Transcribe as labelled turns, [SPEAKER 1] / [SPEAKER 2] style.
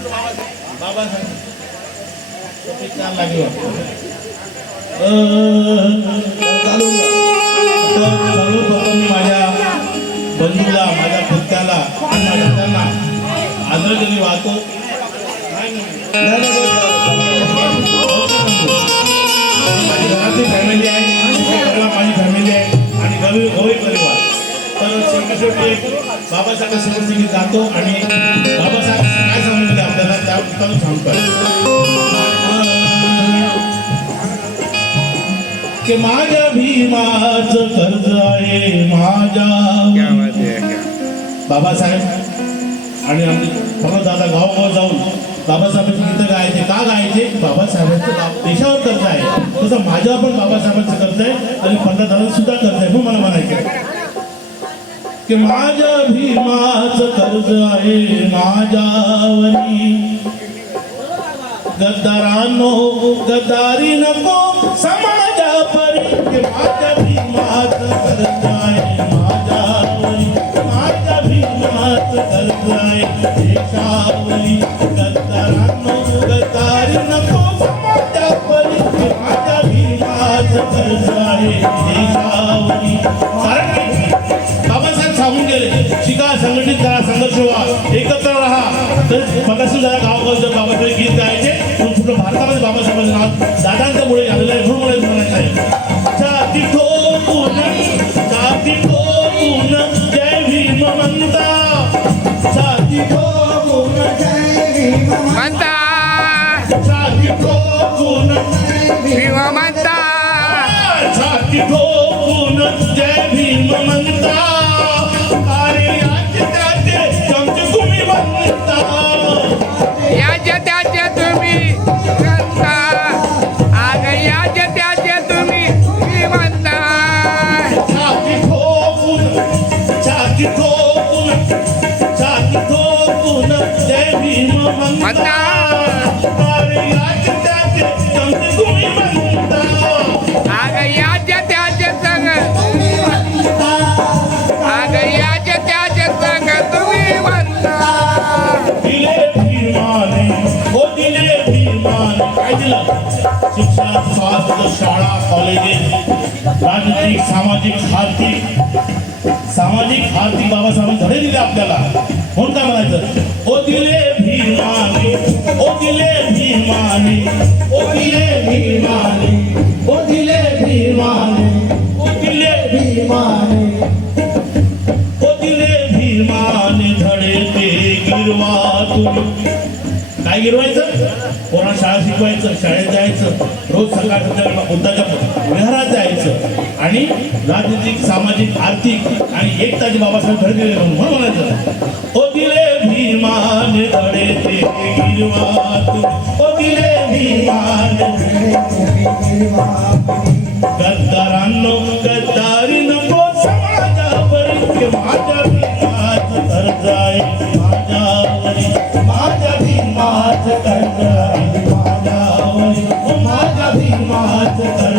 [SPEAKER 1] सर्वप्रथम मी माझ्या बंधूला माझ्या पुत्याला माझ्या आदरांजली वाहतो माझी घरातली फॅमिली आहे माझी फॅमिली आहे आणि गवळी गवळी परिवार तर शेवटी शेवटी बाबासाहेब शिवसिंगी जातो आणि बाबासाहेब पुस्तकातून सांगतो की माझ्या भीमाचं कर्ज आहे माझ्या. बाबासाहेब आणि फक्त दादा गावोगाव जाऊन बाबासाहेबांची गीतं गायचे. का गायचे? बाबासाहेबांचं गाव देशावर कर्ज आहे. तसं माझ्यावर पण बाबासाहेबांचं कर्ज आहे आणि पंतप्रधान सुद्धा कर्ज आहे म्हणून मला म्हणायचं. की माझ्या भीमाचं कर्ज आहे माझ्यावरी. गद्दारानो गद्दारी नको समाजा परी. की माझ्या भीमाचं कर्ज आहे माझ्यावरी. माझ्या भीमाचं कर्ज आहे देशावरी. गद्दारानो गद्दारी नको समाजा परी. की माझ्या भीमाचं कर्ज आहे देशावरी. तर जरा बाबासाहेब गीत गायचे. पण पूर्ण भारतामध्ये बाबासाहेबांचं नाव दादांच्या मुळे झालेलं आहे म्हणून मला आहे. छाती ठोकून छाती ठोकून जय भीम म्हणता.
[SPEAKER 2] ठोकून जय भीम
[SPEAKER 3] म्हणता.
[SPEAKER 1] छाती ठोकून
[SPEAKER 3] भीम
[SPEAKER 1] शिक्षण स्वास्थ्य शाळा कॉलेजेस राजकीय सामाजिक आर्थिक सामाजिक आर्थिक बाबासाहेब धडे दिले आपल्याला. म्हणून काय म्हणायचं? ओ दिले भीमाने ओ दिले भीमाने ओ दिले भीमाने
[SPEAKER 2] ओ
[SPEAKER 1] दिले
[SPEAKER 2] भीमाने
[SPEAKER 1] ओ दिले
[SPEAKER 2] भीमाने
[SPEAKER 1] ओ दिले भीमाने धडे ते गिरवा तुम्ही काय गिरवायचं? कोणा शाळा शिकवायचं शाळेत जायचं रोज सकाळ संध्याकाळ उद्याच्या विहारात आणि राजनीतिक सामाजिक आर्थिक आणि एकताचे बाबासाहेब खडके म्हणून म्हणायचं. ओ दिले भीमान धडे ते गिरवा ओ दिले भीमान गद्दारांनो गद्दारी नको समाजावर माझ्या भीमाच कर्ज आहे माझ्यावरी माझ्या भीमाच कर्ज आहे माझ्या भीमाच कर्ज